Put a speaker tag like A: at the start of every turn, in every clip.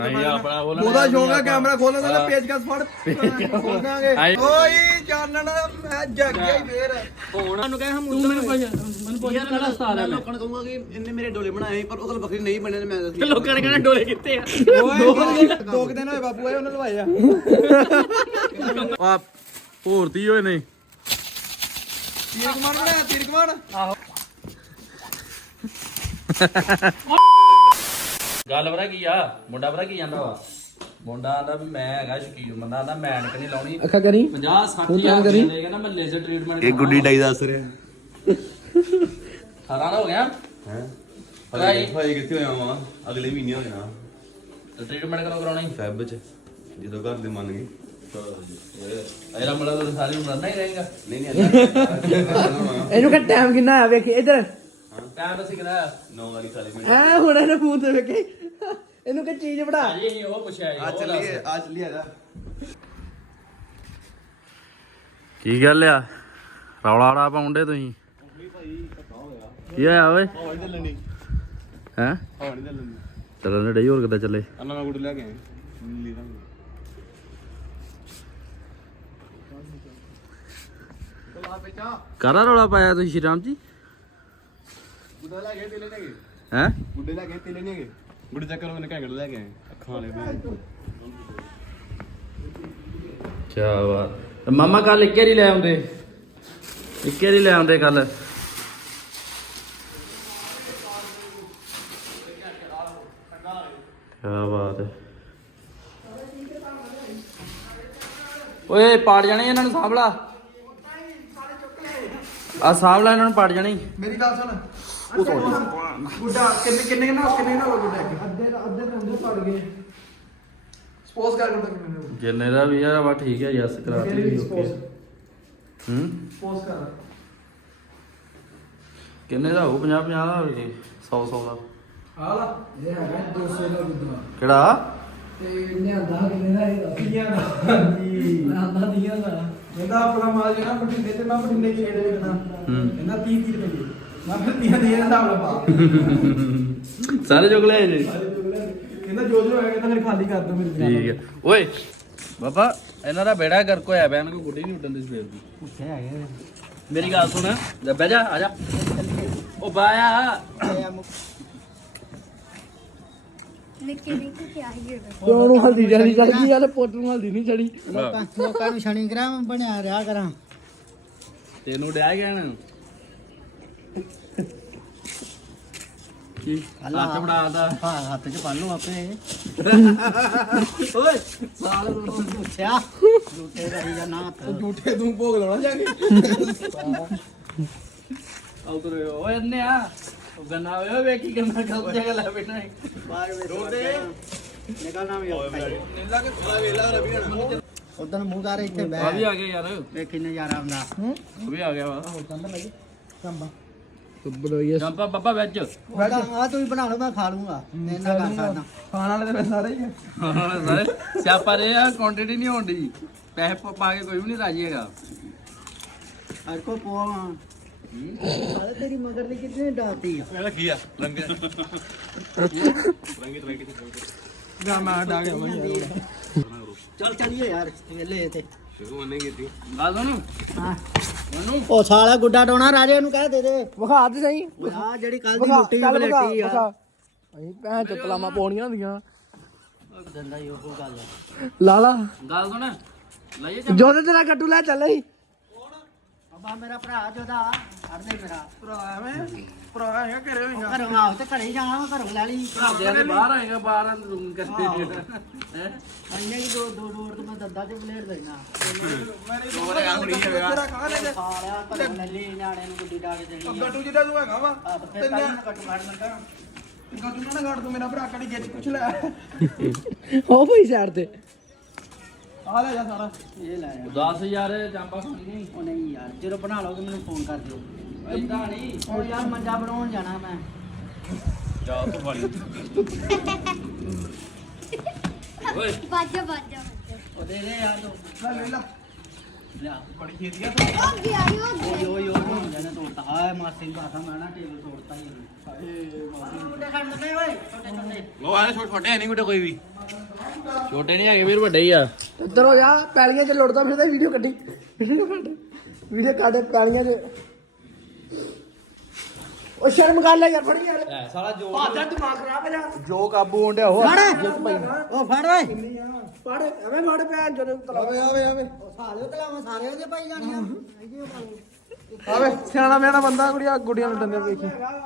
A: ਨਹੀਂ ਆਪਣਾ ਖੋਲਣਾ
B: ਉਹਦਾ ਸ਼ੌਕ ਹੈ ਕੈਮਰਾ ਖੋਲਣ ਦਾ ਪੇਚਕਸ ਫੜ ਖੋਲਾਂਗੇ ਓਏ ਚਾਨਣ ਮੈਂ ਜੱਗ ਗਿਆ ਹੀ ਫੇਰ
C: ਹੁਣ ਨੂੰ ਕਹੇ ਹਮ ਤੂੰ ਮੈਨੂੰ ਪੁੱਛ ਯਾਰ ਮੇਰਾ ਉਸਤਾਦ ਹੈ ਲੋਕਾਂ ਨੂੰ ਕਹੂੰਗਾ ਕਿ ਇਹਨੇ ਮੇਰੇ ਡੋਲੇ ਬਣਾਏ ਪਰ ਉਹਦੇ ਬੱਕਰੀ ਨਹੀਂ ਬਣੇ ਮੈਂ ਦੱਸੀ ਲੋਕਾਂ ਨੇ ਕਹਿਣਾ ਡੋਲੇ ਕਿੱਥੇ ਆ
B: ਓਏ ਦੋ ਦਿਨ ਹੋਏ ਬਾਪੂ ਆਏ ਉਹਨਾਂ ਲਵਾਏ ਆ
A: ਆ ਭੋਰਤੀ ਹੋਏ ਨੇ
B: ਤੀਰ ਕਮਾਨ ਬਣਾਇਆ ਤੀਰ ਕਮਾਨ
C: ਆਹੋ
A: ਗੱਲ ਪਤਾ ਕੀ ਆ ਮੁੰਡਾ ਪਤਾ ਕੀ ਜਾਂਦਾ ਵਾ ਮੁੰਡਾ ਆਂਦਾ ਵੀ ਮੈਂ ਹੈਗਾ ਸ਼ਕੀਰ ਬੰਦਾ ਆਂਦਾ ਮੈਂ ਐਨਕ ਨਹੀਂ ਲਾਉਣੀ
B: ਅੱਖਾਂ ਕਰੀ
A: 50-60 ਹਜ਼ਾਰ ਦੇ ਕਹਿੰਦਾ ਮੈਂ ਲੇਜ਼ਰ ਟ੍ਰੀਟਮੈਂਟ
D: ਇਹ ਗੁੱਡੀ ਡਾਈ ਦੱਸ ਰਿਹਾ
A: 18 ਹੋ ਗਿਆ
D: ਹੈ
A: ਭਾਈ
D: ਭਾਈ ਕਿੱਥੇ ਹੋਇਆ ਵਾ ਅਗਲੇ ਮਹੀਨੇ ਹੋ ਜਾਣਾ
A: ਟ੍ਰੀਟਮੈਂਟ ਕਦੋਂ ਕਰਾਉਣਾ ਹੀ
D: ਫੈਬ ਚ ਜਦੋਂ ਘਰ ਦੇ ਮੰਨ ਗਏ
A: ਇਹਦਾ ਮੁੰਡਾ ਤਾਂ ਸਾਰੀ ਉਮਰ ਨਹੀਂ ਰਹੇਗਾ
D: ਨਹੀਂ ਨਹੀਂ
B: ਇਹਨੂੰ ਕਾ ਟਾਈਮ ਕਿੰਨਾ ਆ ਵੇਖੀ ਇਧਰ
A: ਟਾਈਮ ਅਸੀਂ ਕਿਹਦਾ
D: 9 ਵਾਲੀ ਖਾਲੀ ਮਿੰਟ
B: ਐ ਹੁਣ ਇਹਨੇ ਫੋਨ ਤੇ ਵੇਖੀ ਇਹਨੂੰ ਕਿ ਚੀਜ਼ ਬਣਾ
A: ਜੀ ਇਹ ਉਹ ਪੁੱਛਿਆ
D: ਆ ਚੱਲੀਏ ਆ
A: ਕੀ ਗੱਲ ਆ ਰੌਲਾ ਰਾ ਪਾਉਂਦੇ ਤੁਸੀਂ ਕੀ ਹੋਇਆ ਓਏ
D: ਹਵਾ ਨਹੀਂ ਚੱਲਣੀ
A: ਹੈ
D: ਹਵਾ ਨਹੀਂ ਚੱਲਣੀ
A: ਚੱਲਣ ਡਈ ਹੋਰ ਕਿੱਦਾਂ ਚੱਲੇ
D: ਅੰਨਾ ਮੈਂ ਗੁੱਡ ਲੈ ਕੇ ਆਏ ਨੀਲੀ ਰੰਗ
A: ਕਾਹਦਾ ਰੌਲਾ ਪਾਇਆ ਤੁਸੀਂ ਸ਼੍ਰੀ ਰਾਮ ਜੀ
D: ਗੁੱਡਾ ਲੈ ਕੇ ਤੇਲੇ ਲੈ ਕੇ
A: ਹੈ
D: ਗੁੱਡੇ ਲੈ ਕੇ ਤੇਲੇ ਨਹੀਂ ਹੈਗੇ ਗੁੱਡੇ ਚੱਕਰ ਉਹਨੇ ਘੈਂਗੜ ਲੈ ਕੇ ਆਏ ਅੱਖਾਂ ਵਾਲੇ ਵੀ
A: ਕਿਆ ਬਾਤ ਮਾਮਾ ਕੱਲ ਇੱਕੇ ਹੀ ਲੈ ਆਉਂਦੇ ਇੱਕੇ ਹੀ ਲੈ ਆਉਂਦੇ ਕੱਲ ਕਿਆ ਬਾਤ ਹੈ ਓਏ ਪਾੜ ਜਾਣੇ ਇਹਨਾਂ ਨੂੰ ਸਾਂਭਲਾ ਆ ਸਾਂਭਲਾ ਇਹਨਾਂ ਨੂੰ ਪਾੜ ਜਾਣੀ
B: ਮੇਰੀ ਗੱਲ ਸੁਣ ਗੁੱਡਾ ਕਿੰਨੇ ਨਾ ਗੁੱਡਾ ਅੱਧੇ ਅੰਦਰ ਪੜ ਗਏ ਸਪੋਜ਼ ਕਰ ਗੁੱਡਾ ਕਿੰਨੇ ਨੇ
A: ਜਿੰਨੇ ਦਾ ਵੀ ਯਾਰ ਵਾ ਠੀਕ ਹੈ ਯਸ ਕਰਾਤੀ ਵੀ ਓਕੇ ਹੂੰ
B: ਸਪੋਜ਼ ਕਰ
A: ਕਿੰਨੇ ਦਾ ਹੋਊ 50 50 ਦਾ ਹੋਵੇ 100 100 ਦਾ
B: ਆ ਲਾ ਇਹ ਹੈਗਾ 200 ਦਾ ਗੁੱਡਾ
A: ਕਿਹੜਾ
B: ਤੇ ਨਿਆਂਦਾ ਕਿੰਨੇ ਦਾ ਹੈਗਾ ਦੀਆਂ ਦਾ ਜੀ ਨਿਆਂਦਾ ਦੀਆਂ ਦਾ ਕਹਿੰਦਾ ਆਪਣਾ ਮਾਲ ਜਿਹੜਾ ਬਠਿੰਡੇ ਤੇ ਮੈਂ ਬਠਿੰਡੇ ਕੀ ਰੇਟ ਵੇਚਣਾ ਕਹਿੰਦਾ 30 ਰੁਪਏ ਮੈਂ ਫਿਰ 30 ਦੇ ਹਿਸਾਬ ਨਾਲ ਪਾ
A: ਸਾਰੇ ਚੁਗਲੇ ਨੇ
B: ਕਹਿੰਦਾ ਜੋ ਜੋ ਹੈ ਕਹਿੰਦਾ ਫਿਰ ਖਾਲੀ ਕਰ ਦੋ ਮੇਰੀ
A: ਠੀਕ ਹੈ ਓਏ ਬਾਬਾ ਇਹਨਾਂ ਦਾ ਬੇੜਾ ਗਰਕ ਹੋਇਆ ਪਿਆ ਇਹਨਾਂ ਕੋ ਗੁੱਡੀ ਨਹੀਂ ਉੱਡਣ ਦੀ ਸਵੇਰ ਦੀ
C: ਉੱਥੇ ਹੈਗੇ
A: ਮੇਰੀ ਗੱਲ ਸੁਣ ਜਾ ਬਹਿ ਜਾ ਆ ਜਾ ਉਹ ਬਾਇਆ
E: ਨਿੱਕੇ ਨਿੱਕੇ ਕਿਆ ਹੀ
B: ਉਹਨੂੰ ਹਲਦੀ ਜੜੀ ਚੜ ਗਈ ਯਾਰ ਪੁੱਤ ਨੂੰ ਹਲਦੀ ਨਹੀਂ ਚੜੀ
C: ਲੋਕਾਂ ਨੂੰ ਸ਼ਨੀਗ੍ਰਾਮ ਬਣਿਆ ਰਿਹਾ ਕਰਾਂ
A: ਤੈਨੂੰ ਡਿਆ ਗਿਆ ਨਾ ਕੀ ਹੱਥ ਫੜਾਦਾ
C: ਹੱਥ 'ਚ ਪਾ ਲਓ ਆਪੇ
A: ਓਏ
C: ਸਾਲ ਨੂੰ ਪੁੱਛਿਆ ਝੂਠੇ ਰਹੀ ਜਾਂ ਨਾ ਹੱਥ
B: ਝੂਠੇ ਤੂੰ ਭੋਗ ਲਾਉਣਾ ਜਾ ਕੇ
A: ਉਧਰ ਓਏ ਅੰਨੇ ਆ ਉਹ ਗੰਨਾ ਓਏ ਵੇਖੀ ਗੰਨਾ ਗਲਤ ਜਗ੍ਹਾ ਲੈ ਬੈਠਾ ਹੈ
C: ਬਾਹਰ ਵੇ ਨਿਕਲਣਾ ਵੀ
B: ਨੀਲਾ ਕੇ ਥੋੜਾ ਵੇਲਾ ਰਵੀ ਹਣਾ
C: ਉਦੋਂ ਮੂੰਹ ਕਰ ਇੱਥੇ
A: ਆ ਵੀ
C: ਬਹਿ
A: ਆ ਗਿਆ ਯਾਰ
C: ਵੇਖੀ ਨਜ਼ਾਰਾ ਆਉਂਦਾ
A: ਉਹ ਵੀ ਆ ਗਿਆ ਵਾ
C: ਕੰਬਾ
B: ਬੜੋਈਏ
A: ਜੰਪਾ ਬੱਬਾ ਵਿੱਚ
C: ਆ ਤੂੰ ਹੀ ਬਣਾ ਲਓ ਮੈਂ ਖਾ ਲੂੰਗਾ ਮੈਂ ਨਾ ਕਰ ਸਕਦਾ
B: ਖਾਣ ਵਾਲੇ ਤੇ ਮੈਂ ਸਾਰੇ ਹੀ ਆ
A: ਸਾਰੇ ਸਿਆਪਾ ਰੇ ਆ ਕੁਆਂਟੀਟੀ ਨਹੀਂ ਹੋਣੀ ਪੈਸੇ ਪਾ ਕੇ ਕੋਈ ਵੀ ਨਹੀਂ ਰਾਜੀ ਹੈਗਾ
C: ਹਰ ਕੋ ਪੋਵਾ ਤੇਰੀ ਮਗਰ ਦੀ ਕਿੰਨੀ ਡਾਤੀ ਆ
D: ਮੇਰਾ ਕੀ ਆ ਰੰਗੇ
B: ਜਾ ਮੈਂ ਡਾ ਗਿਆ ਮੈਂ
C: ਚੱਲ ਚੱਲੀਏ ਯਾਰ ਵੇਲੇ ਤੇ
D: ਸ਼ੁਰੂ ਮੰਨੇ ਕੀਤੀ
A: ਗੱਲ ਸੁਣ
C: ਹਾਂ
A: ਮੈਨੂੰ
C: ਉਹ ਸਾਲਾ ਗੁੱਡਾ ਟੋਣਾ ਰਾਜੇ ਨੂੰ ਕਹਿ ਦੇ ਦੇ
B: ਵਿਖਾ ਦੇ ਸਹੀ
C: ਆ ਜਿਹੜੀ ਕੱਲ ਦੀ ਲੁੱਟੀ ਬਲੇਟੀ ਆ
B: ਅਸੀਂ ਭੈਣ ਚ ਤਲਾਮਾਂ ਪਾਉਣੀਆਂ ਹੁੰਦੀਆਂ
C: ਦੰਦਾ ਹੀ ਉਹ ਗੱਲ
B: ਲਾਲਾ
A: ਗੱਲ ਸੁਣ ਲਈਏ
B: ਜੋਦੇ ਤੇਰਾ ਗੱਟੂ ਲੈ ਚੱਲੇ ਸੀ
C: ਅੱਬਾ ਮੇਰਾ ਭਰਾ ਜੋਦਾ ਅੜਦੇ ਮੇਰਾ
B: ਭਰਾ ਹੈਗਾ ਘਰੇ ਹੋਈਆਂ
C: ਘਰੋਂ ਆਉ ਤੇ ਘਰੇ ਜਾਣਾ ਵਾ, ਘਰੋਂ ਲੈ ਲਈ
A: ਘਰਦਿਆਂ ਦੇ ਬਾਹਰ ਆਏਗਾ ਬਾਹਰ ਰੂਮ ਕਰਦੇ ਹੈ
C: ਇੰਨੇ ਹੀ ਦੋ ਰੋਡ ਤੋਂ ਮੈਂ ਦੰਦਾ ਚ ਪਲੇਟ ਦੇਣਾ
B: ਤੇਰਾ ਕਹਾਂ ਲੈ
C: ਖਾ ਲਿਆ ਘਰੋਂ ਲੈ ਲਈ ਨਿਆਣੇ ਨੂੰ ਗੁੱਡੀ ਡਾ ਕੇ ਦੇਣੀ ਆ
B: ਗੱਟੂ ਜਿਹੜਾ ਤੂੰ ਹੈਗਾ ਵਾ
C: ਆ ਤੇ ਫਿਰ ਕੱਲ ਕੱਟ ਮਾਰ ਲੱਗਾ
B: ਗੱਟੂ ਨਾ ਗਾੜ ਤੂੰ ਮੇਰਾ ਭਰਾ ਕੜੀ ਗਿੱਚ ਪੁੱਛ ਲੈ ਉਹ ਪਈ ਸਾਈਡ ਤੇ ਆ ਲੈ ਜਾ ਸਾਰਾ
C: ਇਹ ਲੈ ਆ
A: 10000 ਜੰਪਾ ਖਾਣੀ ਨਹੀਂ
C: ਉਹ ਨਹੀਂ ਯਾਰ ਜਦੋਂ ਬਣਾ ਲਓਗੇ ਮੈਨੂੰ ਫੋਨ ਕਰ ਦਿਓ
A: ਏਦਾਂ ਨਹੀਂ
C: ਉਹ ਯਾਰ ਮੰਜਾ ਬਣਾਉਣ ਜਾਣਾ ਮੈਂ
A: ਜਾ ਤੂੰ ਵਾਲੀ ਓਏ
E: ਬਾਜਾ
C: ਉਹ ਦੇ ਦੇ ਯਾਰ ਤੂੰ
B: ਲੈ ਲੈ ਲਾ
C: ਬੜੀ ਖੇਤੀ ਆ
E: ਹੋ ਗਿਆ ਹੀ ਹੋ ਗਿਆ
C: ਓਏ ਓਏ ਓਏ ਨੇ ਤੋੜਤਾ ਹਾਏ ਮਾਸੀ ਨੂੰ ਬਾਸਾ ਮੈਂ ਨਾ ਟੇਬਲ ਤੋੜਤਾ ਹੀ
D: ਉਹ ਆਨੇ ਛੋਟੇ ਨਹੀਂ ਗੁੱਡੇ ਕੋਈ ਵੀ
A: ਛੋਟੇ ਨਹੀਂ ਹੈਗੇ ਵੀਰ ਵੱਡੇ ਹੀ ਆ
B: ਇੱਧਰ ਹੋ ਜਾ ਪੈਲੀਆਂ 'ਚ ਲੁੱਟਦਾ ਫਿਰਦਾ ਵੀਡੀਓ ਕੱਢੀ ਵੀਡੀਓ ਕੱਢ ਪੈਲੀਆਂ 'ਚ ਉਹ ਸ਼ਰਮ ਕਰ ਲੈ ਯਾਰ ਫੜੀ ਯਾਰ
C: ਸਾਲਾ ਜੋ
B: ਭਾਜਾ ਦਿਮਾਗ ਖਰਾਬ ਹੈ ਯਾਰ
A: ਜੋ ਕਾਬੂ ਹੋਣ ਡਿਆ ਉਹ
C: ਉਹ ਫੜ ਓਏ
B: ਪੜ ਐਵੇਂ ਮੜ ਭੈਣ ਜਦੋਂ ਆਵੇ ਆਵੇ ਆਵੇ
C: ਸਾਲਿਓ ਕਲਾਵਾਂ ਸਾਰਿਆਂ ਦੇ ਪਾਈ ਜਾਣੀਆਂ
B: ਆਵੇ ਸਿਆਣਾ ਮਿਆਣਾ ਬੰਦਾ ਕੁੜੀਆਂ ਗੁੱਡੀਆਂ ਨੂੰ ਡੰਦੇ ਵੇਖੀ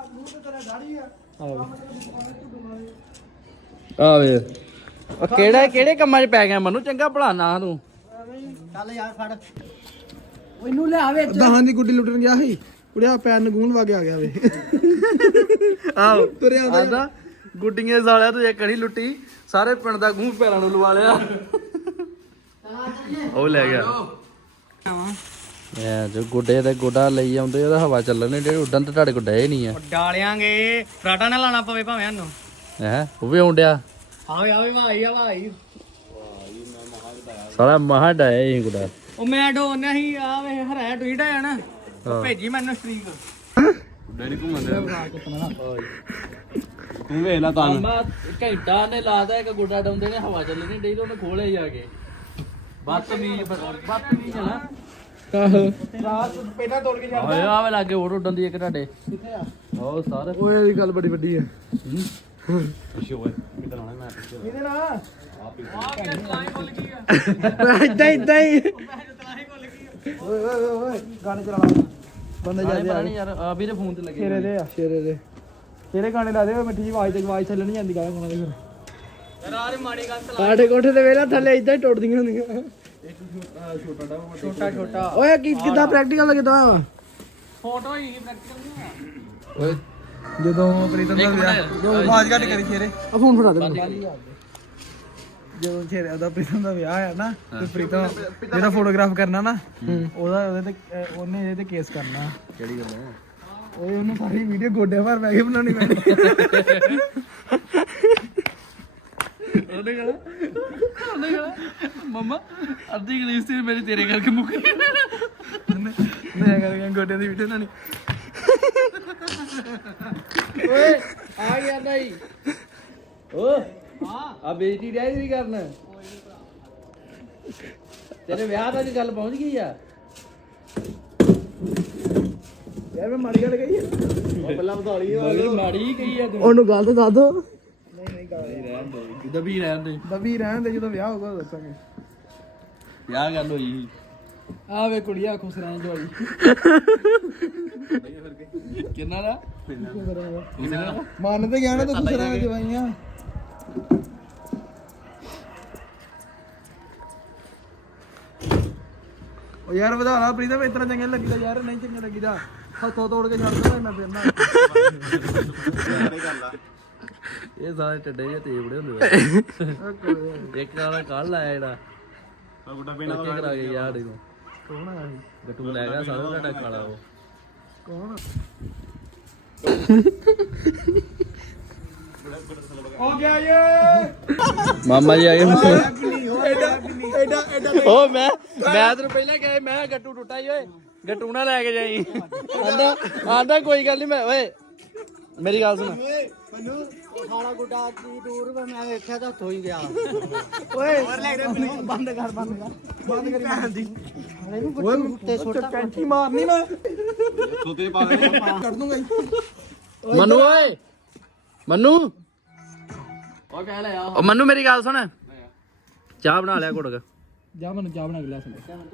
A: ਆਵੇ ਉਹ ਕਿਹੜੇ ਕੰਮਾਂ 'ਚ ਪੈ ਗਿਆ ਮੈਨੂੰ ਚੰਗਾ ਭਲਾਣਾ ਤੂੰ
C: ਚੱਲ ਯਾਰ ਫੜ
B: ਇਹਨੂੰ ਲਿਆ ਵਿੱਚ ਦਹਾਂ ਦੀ ਗੁੱਡੀ ਲੁੱਟਣ ਗਿਆ ਸੀ ਕੁੜਿਆ ਪੈਰ ਨਗੂਣ ਵਾ ਕੇ ਆ ਗਿਆ ਵੇ
A: ਆਹੋ
B: ਤੁਰਿਆ ਆਉਂਦਾ
A: ਆਂਦਾ ਗੁੱਡੀਆਂ ਸਾਲਿਆ ਤੂੰ ਇੱਕ ਨਹੀਂ ਲੁੱਟੀ ਸਾਰੇ ਪਿੰਡ ਦਾ ਗੂੰ ਪੈਰਾਂ ਨੂੰ ਲਵਾ ਲਿਆ ਉਹ ਲੈ ਗਿਆ ਯਾ ਜੋ ਗੁੱਡੇ ਤੇ ਗੁੱਡਾ ਲਈ ਆਉਂਦੇ ਉਹਦਾ ਹਵਾ ਚੱਲਣ ਨੇ ਜਿਹੜੇ ਉੱਡਣ ਤੇ ਤੁਹਾਡੇ ਕੋਲ ਡਏ ਨਹੀਂ ਆ
C: ਡਾਲਿਆਂਗੇ ਫਰਾਟਾ ਨਾ ਲਾਣਾ ਪਵੇ ਭਾਵੇਂ ਸਾਨੂੰ
A: ਹੈ ਉਹ ਵੀ ਆਉਂਦਿਆ
C: ਆਵੇ ਆਵੇ ਭਾਈ ਆ ਭਾਈ
A: ਸਾਲਾ ਮਹਾ ਡਾਇਆ ਇਹ ਗੁੱਡਾ
C: ਉਹ ਮੈਂ ਡੋਨਿਆ ਸੀ ਆ ਵੇ ਹਰਾਇਆ ਟਵੀਟ ਆਇਆ ਨਾ ਭੇਜੀ ਮੈਨੂੰ ਸਟ੍ਰੀਕ
D: ਗੁੱਡੇ ਨਹੀਂ ਘੁੰਮਦੇ ਤੂੰ ਵੇਖ ਲੈ ਤਾਂ
A: ਮਾਮਾ ਘੰਟਾ ਨੇ ਲਾਦਾ ਇੱਕ ਗੁੱਡਾ ਡਾਉਂਦੇ ਨੇ ਹਵਾ ਚੱਲਣੀ ਡਈ ਤੇ ਉਹਨੇ ਖੋਲੇ ਜਾ ਕੇ ਬਦਤਮੀਜ਼ ਨਾ
B: ਆਹੋ ਰਾਤ ਪਹਿਲਾਂ ਤੋੜ ਕੇ
A: ਓਏ ਆਵੇ ਲਾਗੇ ਹੋਰ ਉੱਡਣ ਦੀ ਇੱਕ ਤੁਹਾਡੇ
B: ਕਿੱਥੇ ਆ
A: ਉਹ ਸਾਰੇ
B: ਓਏ ਇਹਦੀ ਗੱਲ ਬੜੀ ਵੱਡੀ ਆ
D: ਪਿੱਛੇ ਹੋਏ ਕਿੱਧਰ ਆਉਣਾ ਮੈਂ ਪਿੱਛੇ
B: ਇਹਦੇ ਨਾਲ
C: ਤਲਾਈ ਖੁੱਲ ਗਈ ਆ
B: ਇਦਾਂ ਹੀ
C: ਤਲਾਈ ਖੁੱਲ ਗਈ ਆ
B: ਓਏ ਓਏ ਓਏ ਗਾਣੇ ਚਲਾ ਬੰਦੇ ਜਾਂਦੇ ਆ
A: ਨਹੀਂ ਯਾਰ ਆ ਵੀਰੇ ਫੋਨ ਤੇ ਲੱਗੇ
B: ਸ਼ੇਰੇ ਦੇ ਆ ਸ਼ੇਰੇ ਦੇ ਸ਼ੇਰੇ ਗਾਣੇ ਲਾ ਦੇ ਮਿੱਠੀ ਜਿਹੀ ਆਵਾਜ਼ ਤੇ ਆਵਾਜ਼ ਥੱਲੇ ਨਹੀਂ ਜਾਂਦੀ ਗਾਣੇ ਗਾਣੇ ਦੇ ਫਿਰ
C: ਯਾਰ ਮਾੜੀ ਗੱਲ
B: ਸਾਡੇ ਕੋਠੇ ਤੇ ਵੇਲਾ ਥੱਲੇ ਇਦਾਂ ਹੀ ਟੁੱਟਦੀਆਂ ਹੁੰਦੀਆਂ
C: ਛੋਟਾ ਛੋਟਾ
B: ਓਏ ਕਿੱਦਾਂ ਪ੍ਰੈਕਟੀਕਲ ਕਿੱਦਾਂ ਆ
C: ਫੋਟੋ ਹੀ ਪ੍ਰੈਕਟੀਕਲ ਨਹੀਂ ਆ
B: ਓਏ ਜਦੋਂ ਪ੍ਰੀਤਮ ਦਾ ਵਿਆਹ ਜਦੋਂ ਆਵਾਜ਼ ਘੱਟ ਕਰੀ ਸ਼ੇਰੇ ਆ ਫੋਨ ਫੜਾ ਦੇ ਮੈਨੂੰ ਜਦੋਂ ਸ਼ੇਰੇ ਦਾ ਪ੍ਰੀਤਮ ਦਾ ਵਿਆਹ ਆ ਨਾ ਤੇ ਪ੍ਰੀਤਮ ਜਿਹੜਾ ਫੋਟੋਗ੍ਰਾਫ ਕਰਨਾ ਨਾ ਉਹਦੇ ਤੇ ਉਹਨੇ ਇਹਦੇ ਤੇ ਕੇਸ ਕਰਨਾ
A: ਕਿਹੜੀ ਗੱਲ ਹੈ
B: ਓਏ ਉਹਨੂੰ ਸਾਰੀ ਵੀਡੀਓ ਗੋਡੇ ਮਾਰ ਬੈ ਕੇ ਬਣਾਉਣੀ ਪੈਣੀ
A: ਉਹਨੇ ਕਹਣਾ ਮਮਾ ਅੱਧੀ ਇੰਗਲਿਸ਼ ਤੇ ਮੇਰੀ ਤੇਰੇ ਕਰਕੇ ਮੁੱਕ ਗਈ
B: ਮੈਂ ਕਰਕੇ ਗੋਡੇ ਦੀ ਵੀਡੀਓ ਬਣਾਉਣੀ ਓਏ
A: ਆ ਗਿਆ ਨਹੀਂ ਓ ਆ ਬੇਇੱਜ਼ਤੀ ਰਹਿ ਨਹੀਂ ਕਰਨਾ ਤੇਰੇ ਵਿਆਹ ਤੱਕ ਗੱਲ ਪਹੁੰਚ ਗਈ ਆ
B: ਯਾਰ ਮੈਂ ਮਾੜੀ ਗੱਲ ਕਹੀ
D: ਪਹਿਲਾਂ ਬਤਾ ਲਈ
A: ਮਗਰ ਮਾੜੀ ਗਈ ਆ ਤੂੰ
B: ਉਹਨੂੰ ਗੱਲ ਤਾਂ ਦੱਸ ਦੋ ਨਹੀਂ ਨਹੀਂ ਗੱਲ
A: ਦਬੀ ਰਹਿਣ ਦੇ
B: ਦਬੀ ਰਹਿਣ ਦੇ ਜਦੋਂ ਵਿਆਹ ਹੋਊਗਾ ਉਦੋਂ ਦੱਸਾਂਗੇ
A: ਵਿਆਹ ਗੱਲ ਹੋਈ
B: ਆ ਵੇ ਕੁੜੀਆ ਖੁਸ਼ ਰਹਿਣ ਦਵਾਈ
A: ਕਿੰਨਾ ਦਾ
B: ਮੰਨ ਤੇ ਗਿਆ ਨਾ ਤੂੰ ਖੁਸ਼ ਰਹਿਣ ਦਵਾਈਆਂ ਉਹ ਯਾਰ ਵਧਾ ਲਾ ਪ੍ਰੀਤਮ ਇਸ ਤਰ੍ਹਾਂ ਚੰਗੇ ਲੱਗੀਦਾ ਯਾਰ ਨਹੀਂ ਚੰਗੇ ਲੱਗੀਦਾ ਹੱਥੋਂ ਤੋੜ ਕੇ ਛੱਡ ਦੇਣਾ ਮੈਂ ਫਿਰ ਨਾ
A: ਇਹ ਸਾਰੇ ਟੱਡੇ ਜਿਹੇ ਤੇਬੜੇ ਹੁੰਦੇ ਆ ਇੱਕ ਵਾਲਾ ਕੱਲ ਆਇਆ ਜਿਹੜਾ
D: ਗੁੱਡਾ
A: ਪੀਣਾ ਕਰਾ ਕੇ ਯਾਰ ਇਹਨੂੰ
B: ਕੌਣ ਆਇਆ ਸੀ
A: ਗੱਟੂ ਲੈ ਗਿਆ ਸਾਰਾ ਤੁਹਾਡਾ ਕਾਲਾ ਉਹ
B: ਕੌਣ ਹੋ ਗਿਆ ਇਹ
A: ਮਾਮਾ ਜੀ ਆ ਗਏ
B: ਐਡਾ
A: ਓ ਮੈਂ ਤੈਨੂੰ ਪਹਿਲਾਂ ਕਿਹਾ ਮੈਂ ਗੱਟੂ ਟੁੱਟਾ ਹੀ ਓਏ ਗੱਟੂ ਨਾ ਲੈ ਕੇ ਜਾਈ ਆਂਦਾ ਕੋਈ ਗੱਲ ਨਹੀਂ ਮੈਂ ਓਏ ਮੇਰੀ ਗੱਲ ਸੁਣ
C: ਸਾਲਾ ਗੁੱਡਾ ਕੀ ਦੂਰ ਮੈਂ ਵੇਖਿਆ ਤਾਂ ਉੱਥੋਂ ਹੀ ਗਿਆ
B: ਓਏ ਬੰਦ ਕਰ ਕਰੀ ਭੈਣ ਦੀ ਓਏ ਕੈਂਚੀ ਮਾਰਨੀ ਮੈਂ
D: ਸੋਤੇ ਪਾ ਦੇ
B: ਕੱਢ ਦੂੰਗਾ
A: ਮਨੂ ਓਏ ਮਨੂ
C: ਉਹ ਕਹਿ ਲਿਆ
A: ਓ ਮਨੂ ਮੇਰੀ ਗੱਲ ਸੁਣ ਚਾਹ ਬਣਾ ਲਿਆ ਘੁੱਟ ਕੇ
B: ਜਾ ਮੈਨੂੰ ਚਾਹ ਬਣਾ ਕੇ ਲਿਆ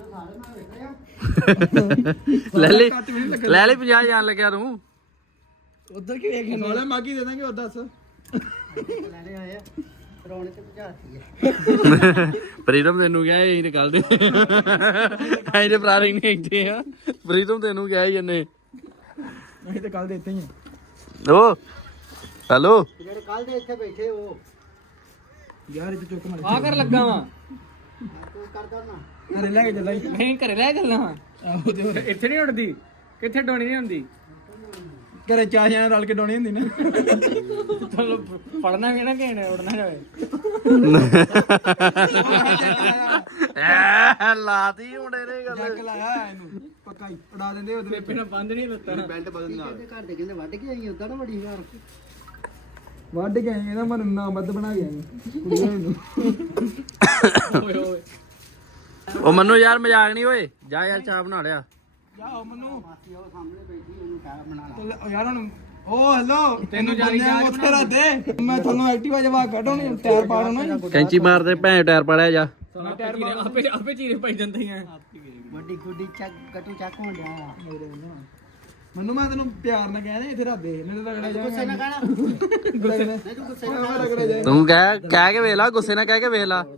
A: ਲੈ ਲਈ 50 ਜਾਣ ਲੱਗਿਆ ਤੂੰ
B: ਉਧਰ ਕੀ ਵੇਖ ਨਾਲੇ ਮਾਗੀ ਦੇ ਦਾਂਗੇ ਉਹ ਦੱਸ
C: ਲੈਣੇ ਆਏ ਆ ਰੌਣੇ ਤੇ ਭਜਾਤੀ
A: ਪ੍ਰੀਤਮ ਤੈਨੂੰ ਕਿਹਾ ਇਹ ਨਿਕਲ ਦੇ ਐਂ ਦੇ ਭਰਾ ਰਿੰਗ ਇੱਥੇ ਆ ਪ੍ਰੀਤਮ ਤੈਨੂੰ ਕਿਹਾ ਹੀ ਇਹਨੇ
B: ਅਸੀਂ ਤੇ ਕੱਲ ਦੇ ਇੱਥੇ ਹੀ
A: ਓ ਹੈਲੋ
C: ਜਿਹੜੇ ਕੱਲ ਦੇ ਇੱਥੇ ਬੈਠੇ ਉਹ
B: ਯਾਰ ਇੱਥੇ ਚੁੱਕ ਮਾਰ
C: ਆ ਕਰ ਲੱਗਾ ਵਾ ਤੂੰ ਕਰਦਾ ਨਾ
B: ਅਰੇ ਲੈ ਕੇ ਚੱਲਾਂ
C: ਨਹੀਂ ਘਰੇ ਰਹਿ ਚੱਲਣਾ ਵਾ
B: ਆਹੋ ਤੇ ਹੋਰ।
C: ਇੱਥੇ ਨਹੀਂ ਉੱਡਦੀ ਕਿੱਥੇ ਡੋਣੀ ਨਹੀਂ ਹੁੰਦੀ
B: ਘਰੇ ਚਾਹ ਜਾਂ ਰਲ ਕੇ ਡਾਉਣੀ ਹੁੰਦੀ ਨਾ
C: ਚਲੋ ਪੜਨਾ ਵੀ ਨਾ ਕਹਿਣਾ ਉੜਨਾ ਜਾਵੇ
A: ਲਾਤੀ ਮੁੰਡੇ ਨੇ
B: ਜੱਗ ਲਾਇਆ ਇਹਨੂੰ ਪੱਕਾ ਹੀ ਉਡਾ ਦਿੰਦੇ ਉਹਦੇ ਵਿੱਚ
C: ਬਿਨਾ ਬੰਦ ਨਹੀਂ ਲੱਤਾਂ
D: ਬੈਲਟ ਬਦਲ ਨਾਲ
C: ਘਰ ਦੇ ਕਹਿੰਦੇ ਵੱਢ ਕੇ ਆਈ ਉਦਾਂ ਨਾ ਬੜੀ ਵਾਰ
B: ਵੱਢ ਕੇ ਆਏ ਇਹਦਾ ਮਨ ਨਾ ਮੱਦ ਬਣਾ ਕੇ ਆਏ ਕੁੜੀਆਂ ਨੂੰ
C: ਓਏ ਓਏ
A: ਉਹ ਮੰਨੂ ਯਾਰ ਮਜ਼ਾਕ ਨਹੀਂ ਓਏ ਜਾ ਯਾਰ ਚਾਹ ਬਣਾ ਲਿਆ
B: ਜਾਓ ਮਨੂੰ
C: ਮਾਸੀ ਉਹ ਸਾਹਮਣੇ ਬੈਠੀ ਉਹਨੂੰ ਕਹਿ ਬਣਾ ਲਾ
B: ਯਾਰ ਹੁਣ ਓ ਹੈਲੋ ਤੈਨੂੰ ਜਾਰੀ ਉੱਥੇ ਰੱਖ ਦੇ ਮੈਂ ਤੁਹਾਨੂੰ ਐਕਟਿਵਾ ਜਵਾ ਕੱਢੋ ਨਹੀਂ ਟਾਇਰ ਪਾੜੋ ਨਾ
A: ਕੈਂਚੀ ਮਾਰਦੇ ਭੈਣ ਟਾਇਰ ਪਾੜਿਆ ਜਾ
C: ਆਪੇ ਚੀਰੇ ਪਾਈ ਜਾਂਦੇ ਆ
F: ਵੱਡੀ ਗੁੱਡੀ ਚੱਕ ਗੱਟੂ ਚੱਕ ਹੋਣ ਡਿਆ
B: ਮੈਨੂੰ ਮੈਂ ਤੈਨੂੰ ਪਿਆਰ ਨਾਲ ਕਹਿ ਰਿਹਾ ਇੱਥੇ ਰੱਖ ਦੇ ਨਹੀਂ ਤਾਂ ਰਗੜਿਆ
F: ਗੁੱਸੇ ਨਾ
B: ਜਾਣਾ
F: ਕਹਿਣਾ
B: ਗੁੱਸੇ
F: ਨਹੀਂ ਤੂੰ ਗੁੱਸੇ ਨਾ ਕਹਿਣਾ
B: ਰਗੜਿਆ ਜਾਏ
A: ਤੂੰ ਕਹਿ ਕੇ ਵੇਖ ਲਾ ਗੁੱਸੇ ਨਾਲ ਕਹਿ ਕੇ ਵੇਖ ਲਾ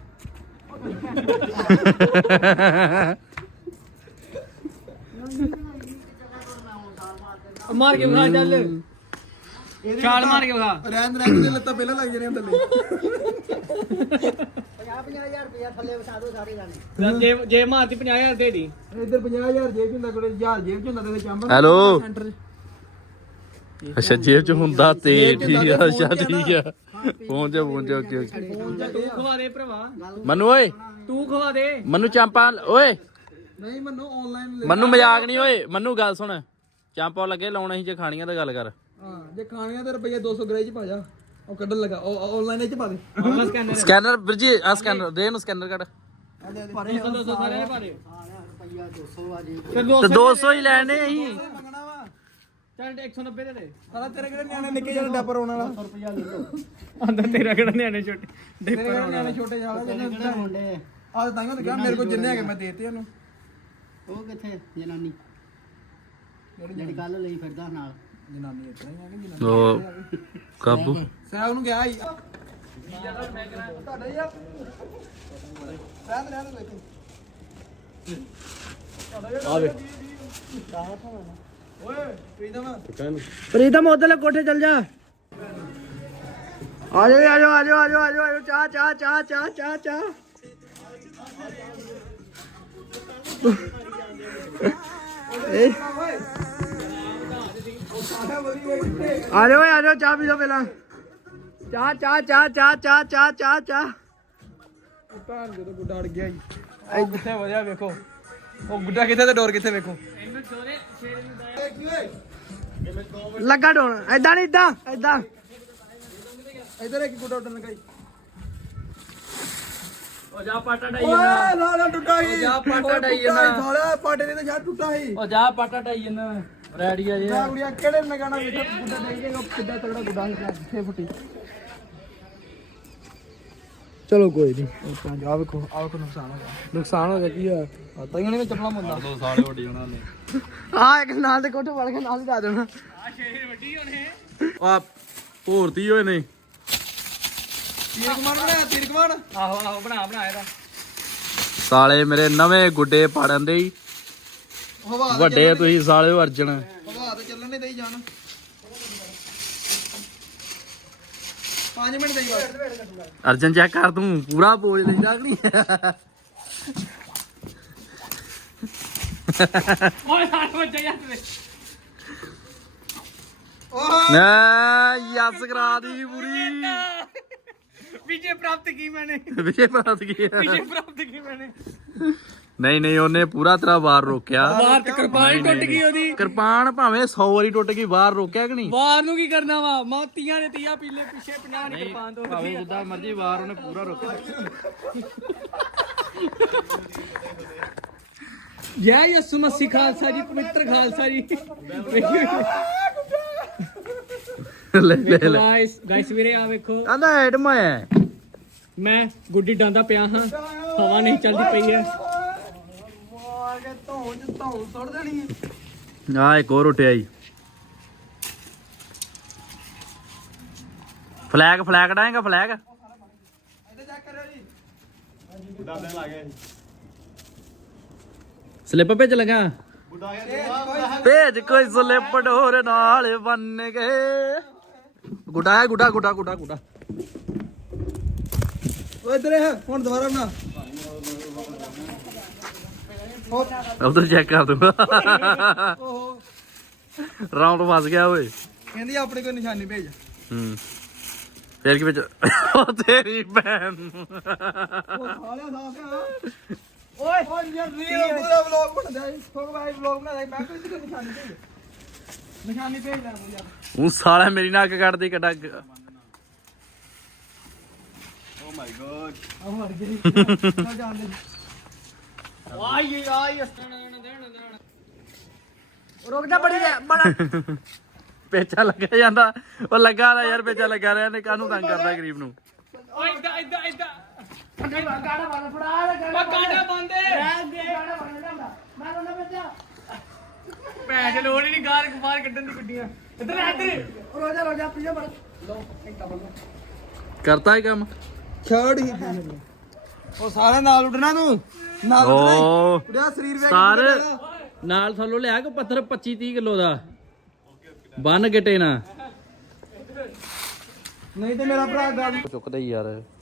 C: ਮਾਰ ਕੇ ਖਾ ਚੱਲ ਛਾਲ ਮਾਰ ਕੇ ਖਾ
B: ਰਹਿਣ ਦੇ ਲੱਤਾਂ ਪਹਿਲਾਂ ਲੱਗ ਜਾਣੀਆਂ ਥੱਲੇ
F: 50,000 ਰੁਪਇਆ ਥੱਲੇ ਵਸਾ ਦੋ ਸਾਰੇ ਜਾਣੇ
C: ਜੇ ਮਾਰਤੀ 50,000 ਦੇ ਦੀ
B: ਇੱਧਰ 50,000 ਜੇਬ ਚ ਹੁੰਦਾ ਕੋਲੇ 1000 ਜੇਬ ਚ ਹੁੰਦਾ ਤੇ ਚੰਬਾ
A: ਹੈਲੋ
B: ਸੈਂਟਰ
A: ਅੱਛਾ ਜੇਬ ਚ ਹੁੰਦਾ ਤੇ ਠੀਕ ਆ ਅੱਛਾ ਠੀਕ ਆ ਪਹੁੰਚ ਜਾ ਓਕੇ
C: ਤੂੰ ਖਵਾ ਦੇ ਭਰਾਵਾ
A: ਮੰਨੂ ਓਏ
C: ਤੂੰ ਖਵਾ ਦੇ
A: ਮੰਨੂ ਚਾਂਪਾ ਓਏ
B: ਨਹੀਂ ਮੈਨੂੰ ਆਨਲਾਈਨ
A: ਮੰਨੂ ਮਜ਼ਾਕ ਨਹੀਂ ਓਏ ਮੰਨੂ ਗੱਲ ਸੁਣ ਚਾਂਪਾ ਲੱਗੇ ਲਾਉਣਾ ਸੀ ਜੇ ਖਾਣੀਆਂ ਤਾਂ ਗੱਲ ਕਰ
B: ਹਾਂ ਜੇ ਖਾਣੀਆਂ ਤੇ ਰੁਪਈਆ 200 ਗ੍ਰੇ ਚ ਪਾ ਜਾ ਉਹ ਕੱਢਣ ਲੱਗਾ ਉਹ ਆਨਲਾਈਨ ਚ ਪਾ ਦੇ
A: ਸਕੈਨਰ ਵੀਰਜੀ ਆ ਸਕੈਨਰ ਦੇ ਨੂੰ ਸਕੈਨਰ ਕੱਢ
B: ਪਾਰੇ
C: 200 ਸਾਰੇ ਪਾ ਦੇ
F: ਰੁਪਇਆ 200 ਆ ਜੀ
A: ਤੇ 200 ਹੀ ਲੈਣੇ ਅਸੀਂ
B: ਮੰਗਣਾ ਵਾ
C: ਚੱਲ 190 ਦੇ ਦੇ
B: ਸਾਲਾ ਤੇਰੇ ਕਿਹੜੇ ਨਿਆਣੇ ਨਿੱਕੇ ਜਿਹੇ ਡੱਬਰ ਆਉਣ ਵਾਲਾ
F: ਰੁਪਇਆ ਲੈ ਲਓ
C: ਅੰਦਰ ਤੇਰਾ ਕਿਹੜਾ ਨਿਆਣੇ ਛੋਟੇ
B: ਤੇਰੇ ਕਿਹੜੇ ਨਿਆਣੇ ਛੋਟੇ ਜਿਹਾ
F: ਤੇਰੇ ਕਿਹੜੇ ਮੁੰਡੇ
B: ਆਹ ਤਾਂ ਹੀ ਕਿਹਾ ਮੇਰੇ ਕੋਲ ਜਿੰਨੇ ਹੈਗੇ ਮੈਂ ਦੇਤੇ ਉਹਨੂੰ
F: ਉਹ ਕਿੱਥੇ ਜਨਾਨੀ ਜਿਹੜੀ ਕੱਲ ਲਈ ਫਿਰਦਾ ਨਾਲ
B: ਜਨਾਨੀ ਇਤਨਾ ਹੀ ਆ ਕਿ ਜਨਾਨੀ
A: ਉਹ ਕਾਬੂ
B: ਸਹਿਬ ਨੂੰ ਗਿਆ ਹੀ ਤੁਹਾਡਾ ਯਾਰ ਰਹਿਣ ਵੇਖੀ
A: ਆਵੇ
B: ਓਏ ਪ੍ਰੀਤਮ
A: ਪ੍ਰੀਤਮ ਉਧਰਲੇ ਕੋਠੇ ਚੱਲ ਜਾ ਆਜੋ ਚਾਹ ਆਜੋ ਚਾਹ ਪੀ ਲਓ ਪਹਿਲਾਂ ਚਾਹ
B: ਭੈਣ ਜਦੋਂ ਗੁੱਡਾ ਅੜ ਗਿਆ ਹੀ ਐ ਕਿੱਥੇ ਵਜਾ ਵੇਖੋ ਉਹ ਗੁੱਡਾ ਕਿੱਥੇ ਤੇ ਡੋਰ ਕਿੱਥੇ ਵੇਖੋ
A: ਲੱਗਾ ਡੋਣ ਐਦਾਂ ਨਹੀਂ ਐਦਾਂ
B: ਇਧਰ ਇੱਕ ਗੁੱਡਾ ਉੱਡਣ ਲੱਗਾ
C: ਉਹ ਜਾ ਪਾਟਾ ਡਾਈ
B: ਓਏ ਲਾਲਾ ਟੁੱਟਾ ਹੀ
A: ਜਾ ਪਾਟਾ ਡਾਈ ਜਾਂਦਾ।
B: ਸਾਲਾ ਪਾਟੇ ਨੇ ਤਾਂ ਸ਼ਾਇਦ ਟੁੱਟਾ ਹੀ
A: ਉਹ ਜਾ ਪਾਟਾ ਢਾਈ ਜਨ ਰੈਡੀ ਆ ਜੇ
B: ਨਾ ਕੁੜੀਆਂ ਕਿਹੜੇ ਲਗਾਣਾ ਵੇਖੋ ਗੁੱਡਾ ਡਾਈ ਜਾਏਗਾ ਕਿੱਦਾਂ ਤਗੜਾ ਗੁੱਡਾ ਕਿੱਥੇ ਫੁੱਟੀ ਚਲੋ ਕੋਈ ਨਹੀਂ ਆ ਵੇਖੋ ਨੁਕਸਾਨ ਹੋ ਗਿਆ ਕੀ ਆ ਤਾਂ ਹੀ ਉਹਨੇ ਚੱਪਲਾਂ ਮੁੰਦਾ
D: 2 ਸਾਲ ਵੱਡੀ ਉਹਨਾਂ ਨੇ
A: ਆ ਇੱਕ ਨਾਲ ਦੇ ਕੋਠੇ ਵੜ ਕੇ ਨਾਲ ਲਾ ਦੇਣਾ
C: ਆ ਸ਼ੇਰ ਵੱਡੀ ਹੋਣੇ
A: ਆ ਭੋਰਤੀ ਹੋਏ ਨੇ
B: ਤੀਰ ਕਮਾਨ
C: ਆਹੋ ਬਣਾ ਇਹਦਾ
A: ਸਾਲੇ ਮੇਰੇ ਨਵੇਂ ਗੁੱਡੇ ਪਾੜਨ ਦੇ ਹੀ
B: ਹਵਾ
A: ਵੱਡੇ ਤੁਸੀਂ ਸਾਲਿਓ ਅਰਜਨ
B: ਹਵਾ ਤੇ ਚੱਲਣ ਨਹੀਂ ਦੇਈ ਜਾਣ 5 ਮਿੰਟ ਦੇਈ ਬਸ
A: ਅਰਜਨ ਚੈੱਕ ਕਰ ਤੂੰ ਪੂਰਾ ਪੋਜ ਲੈਂਦਾ ਕਿ ਨਹੀਂ
C: ਓਏ ਸਾਰ ਵੱਜਾ ਯਾਰ ਤੇ
A: ਨਾ ਯਸ ਕਰਾ ਦੀ ਪੂਰੀ
C: ਵਿਜੇ ਪ੍ਰਾਪਤ ਕੀ ਮੈਨੇ
A: ਵਿਜੇ ਪ੍ਰਾਪਤ ਕੀ
C: ਵਿਜੇ ਪ੍ਰਾਪਤ ਕੀ ਮੈਨੇ
A: ਨਹੀਂ ਉਹਨੇ ਪੂਰਾ ਤੇਰਾ ਵਾਰ ਰੋਕਿਆ
C: ਵਾਰ ਤੇ ਕਿਰਪਾਨ ਟੁੱਟ ਗਈ ਉਹਦੀ
A: ਕਿਰਪਾਨ ਭਾਵੇਂ 100 ਵਾਰੀ ਟੁੱਟ ਗਈ ਵਾਰ ਰੋਕਿਆ ਕਿ ਨਹੀਂ
C: ਵਾਰ ਨੂੰ ਕੀ ਕਰਨਾ ਵਾ ਮੋਤੀਆਂ ਦੇ ਤੀਆ ਪੀਲੇ ਪਿੱਛੇ 50 ਨਹੀਂ ਕਿਰਪਾਨ ਤੋਂ
A: ਭਾਵੇਂ ਜਿੱਦਾਂ ਮਰਜੀ ਵਾਰ ਉਹਨੇ ਪੂਰਾ ਰੋਕਿਆ
C: ਜੈ ਯਿਸੂ ਮਸੀਹ ਖਾਲਸਾ ਜੀ ਪਵਿੱਤਰ ਖਾਲਸਾ ਜੀ
A: ਲੈ
C: ਗਾਇਸ ਵੀਰੇ ਆ ਵੇਖੋ
A: ਆਂਦਾ ਹੈਡ ਮੈਂ
C: ਮੈਂ ਗੁੱਡੀ ਡਾਂਦਾ ਪਿਆ ਹਾਂ ਹਵਾ ਨਹੀਂ ਚੱਲਦੀ ਪਈ ਹੈ
B: ਮਾਰ ਕੇ ਧੌਣ ਸੁੱਟ ਦੇਣੀ ਹੈ
A: ਆ ਇੱਕ ਹੋਰ ਉੱਠਿਆ ਜੀ ਫਲੈਗ ਡਾਏਗਾ ਫਲੈਗ
B: ਇੱਥੇ ਚੈੱਕ ਕਰਿਓ ਜੀ
D: ਬੁੱਢਾ ਦੇਣ ਲੱਗ ਗਿਆ
A: ਸਲਿੱਪ ਭੇਜ ਲਗਾ
D: ਬੁੱਢਾ
A: ਭੇਜ ਕੋਈ ਸਲਿੱਪ ਢੋਰ ਨਾਲ ਬੰਨ ਕੇ ਗੁੱਡਾ ਹੈ ਗੁੱਡਾ
B: ਓਏ ਇਧਰ ਹੁਣ ਦੁਬਾਰਾ ਬਣਾ
A: ਉਧਰ ਚੈੱਕ ਕਰ ਦੂੰਗਾ
B: ਓਹੋ
A: ਰਾਉਂਡ ਫਸ ਗਿਆ ਓਏ
B: ਕਹਿੰਦੀ ਆਪਣੇ ਕੋਈ ਨਿਸ਼ਾਨੀ ਭੇਜ
A: ਫੇਰ ਕੀ ਵਿੱਚ ਉਹ ਤੇਰੀ ਭੈਣ
B: ਉਹ ਸਾਲਿਆ ਸਾਫ ਆ ਓਏ ਯਾਰ ਰੀਲ ਪੂਰਾ ਵਲੌਗ ਬਣਦਾ ਹੈ ਸੋਗ ਭਾਈ ਵਲੌਗ ਬਣਾਦਾ ਮੈਂ ਕੋਈ ਤੇ ਨਿਸ਼ਾਨੀ ਭੇਜ ਲੈ ਯਾਰ
A: ਉਹ ਸਾਲਾ ਮੇਰੀ ਨੱਕ ਕੱਢਦੀ ਕੱਡਾ
D: ਓ ਮਾਈ ਗॉड
B: ਆ ਮਰ ਗਈ ਨਾ ਜਾਣ ਦੇ ਰੁਕ ਜਾ ਬੜਾ
A: ਪੇਚਾ ਲੱਗਿਆ ਜਾਂਦਾ ਉਹ ਲੱਗਾ ਰਿਹਾ ਯਾਰ ਪੇਚਾ ਲੱਗਾ ਰਿਹਾ ਨੇ ਕਾਹਨੂੰ ਤੰਗ ਕਰਦਾ ਗਰੀਬ ਨੂੰ
C: ਓਏ ਇਦਾਂ
B: ਗਾੜਾ ਮਾਰ ਫੜਾ ਗਾੜਾ
C: ਗਾੜਾ ਬੰਦੇ
B: ਮੈਂ ਉਹਨਾਂ ਬੱਚਾ
C: ਭੈਣ ਚ ਲੋੜ ਹੀ ਨਹੀਂ ਗਾਰ ਬਾਹਰ ਕੱਢਣ ਦੀ ਗੁੱਡੀਆਂ ਇੱਧਰ
B: ਰੋਜਾ ਪੀਆ ਬੜ ਲੋ ਇੱਕ ਡਬਲ
A: ਕਰਤਾ ਹੀ ਕੰਮ
B: ਛੜ ਹੀ ਉਹ ਸਾਰਾ ਨਾਲ ਉੱਡਣਾ ਤੂੰ ਨਾਲ
A: ਓ
B: ਉੱਡਿਆ ਸਰੀਰ ਵੇਖ
A: ਸਰ ਨਾਲ ਥੱਲੋਂ ਲਿਆ ਕੋ ਪੱਥਰ 25 30 ਕਿਲੋ ਦਾ ਬੰਨ ਗਿੱਟੇ ਨਾ
B: ਨਹੀਂ ਤੇ ਮੇਰਾ ਭਰਾ ਗੱਲ
A: ਚੁੱਕਦਾ ਹੀ ਯਾਰ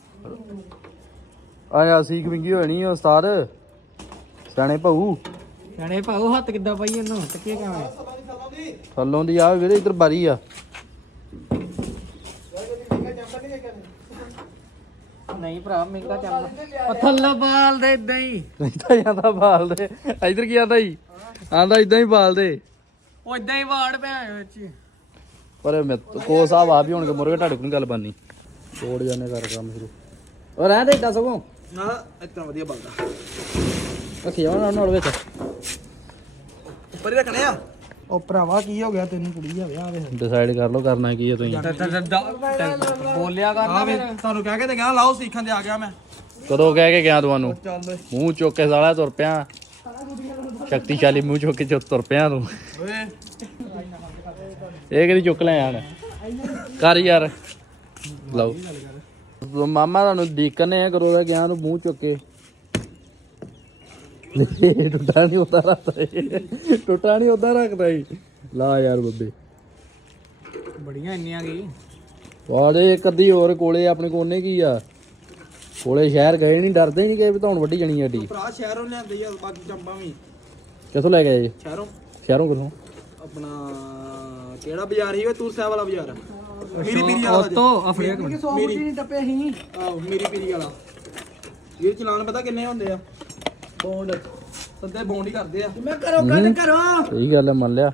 A: ਆ ਸੀਖ ਵਿੰਗੀ ਹੋਣੀ ਨਹੀਂ ਉਸਤਾਦ ਸਿਆਣੇ ਭਾਊ
B: ਜਾਣੇ ਭਾਉ ਹੱਥ ਕਿੱਦਾਂ ਪਾਈ ਇਹਨੂੰ ਟੱਕੇ ਕਿਵੇਂ
A: ਥੱਲੋਂ ਦੀ ਆ ਵੀਰੇ ਇੱਧਰ ਬਾਰੀ ਆ
B: ਨਹੀਂ ਭਰਾ ਮਹਿੰਗਾ ਚੱਲਦਾ ਥੱਲੇ ਬਾਲ ਦੇ ਇਦਾਂ ਹੀ
A: ਨਹੀਂ ਤਾਂ ਜਾਂਦਾ ਬਾਲ ਦੇ ਇੱਧਰ ਕੀ ਆਂਦਾ ਜੀ ਆਂਦਾ ਇਦਾਂ ਹੀ ਬਾਲ ਦੇ
B: ਉਹ ਇਦਾਂ ਹੀ ਵਾੜ ਭੈਣ ਵਿੱਚ
A: ਪਰ ਮੈਂ ਕੋ ਸਾਹਿਬ ਆ ਵੀ ਹੋਣਗੇ ਮੁਰਗੇ ਤੁਹਾਡੇ ਕੋਲ ਗੱਲ ਬਾਨੀ ਤੋੜ ਜਾਣੇ ਕਰ ਕੰਮ ਸ਼ੁਰੂ ਔਰ ਰਹਿ ਦੇ ਇਦਾਂ ਸਗੋਂ
B: ਨਾ ਇਤਨਾ ਵਧੀਆ ਬਲਦਾ
A: ਰੱਖਿਆ ਨਾਲ ਵਿੱਚ
B: ਉੱਪਰ ਹੀ ਰੱਖਣੇ ਆ ਉਹ ਭਰਾਵਾ ਕੀ ਹੋ ਗਿਆ ਤੈਨੂੰ ਕੁੜੀ ਆ ਵਿਆਹ ਵੇ
A: ਡਿਸਾਈਡ ਕਰ ਲਓ ਕਰਨਾ ਕੀ ਹੈ ਤੁਸੀਂ
B: ਬੋਲਿਆ ਕਰਨਾ ਫਿਰ ਤੁਹਾਨੂੰ ਕਹਿ ਕੇ ਤੇ ਕਹਿਣਾ ਲਾਓ ਸਿੱਖਣ ਤੇ ਆ ਗਿਆ ਮੈਂ
A: ਕਦੋਂ ਕਹਿ ਕੇ ਗਿਆ ਤੁਹਾਨੂੰ
B: ਚੱਲ
A: ਮੂੰਹ ਚੁੱਕ ਕੇ ਸਾਲਾ ਤੁਰ ਪਿਆ ਸ਼ਕਤੀਸ਼ਾਲੀ ਮੂੰਹ ਚੁੱਕ ਕੇ ਤੁਰ ਪਿਆ ਤੂੰ
B: ਓਏ
A: ਇਹ ਕਿਹਦੀ ਚੁੱਕ ਲੈ ਆਣ ਕਰ ਯਾਰ ਲਓ ਮਾਮਾ ਤੁਹਾਨੂੰ ਡੀਕਨੇ ਆ ਕਰੋ ਗਿਆ ਤੂੰ ਮੂੰਹ ਚੁੱਕ ਕੇ ਟੁੱਟਾ ਨਹੀਂ ਉਦਾਂ ਰੱਖਦਾ ਹੀ ਲਾ ਯਾਰ ਬੱਬੇ
B: ਬੜੀਆਂ ਇੰਨੀਆਂ ਗਈ
A: ਵਾੜੇ ਇੱਕ ਅੱਧੀ ਹੋਰ ਕੋਲੇ ਆਪਣੇ ਕੋਨੇ ਕੀ ਆ ਕੋਲੇ ਸ਼ਹਿਰ ਗਏ ਨਹੀਂ ਡਰਦੇ ਨਹੀਂ ਕਿ ਧੌਣ ਵੱਢੀ ਜਾਣੀ ਐਡੀ
B: ਭਰਾ ਸ਼ਹਿਰੋਂ ਲਿਆਂਦੇ ਆ ਬਾਕੀ ਚੰਬਾਂ ਵੀ
A: ਕਿੱਥੋਂ ਲੈ ਗਏ
B: ਸ਼ਹਿਰੋਂ
A: ਕਿੱਥੋਂ
B: ਆਪਣਾ ਕਿਹੜਾ ਬਾਜ਼ਾਰ ਸੀ ਉਹ ਤੂਰ ਸਾਹਿਬ ਵਾਲਾ ਬਾਜ਼ਾਰ ਮੇਰੀ ਪੀਰੀ ਵਾਲਾ ਤੋਂ ਅਫਰੀਕ ਮੇਰੀ ਨਹੀਂ ਟੱਪੇ ਸੀ ਆਹ ਮੇਰੀ ਪੀਰੀ ਵਾਲਾ ਇਹ ਚਲਾਨ ਪਤਾ ਕਿੰਨੇ ਹੁੰਦੇ ਆ ਬੌਂਡ ਸੱਦੇ ਬੌਂਡ ਹੀ ਕਰਦੇ ਆ ਮੈਂ ਕਰੋ ਗੱਲ ਕਰੋ
A: ਸਹੀ ਗੱਲ ਹੈ ਮੰਨ ਲਿਆ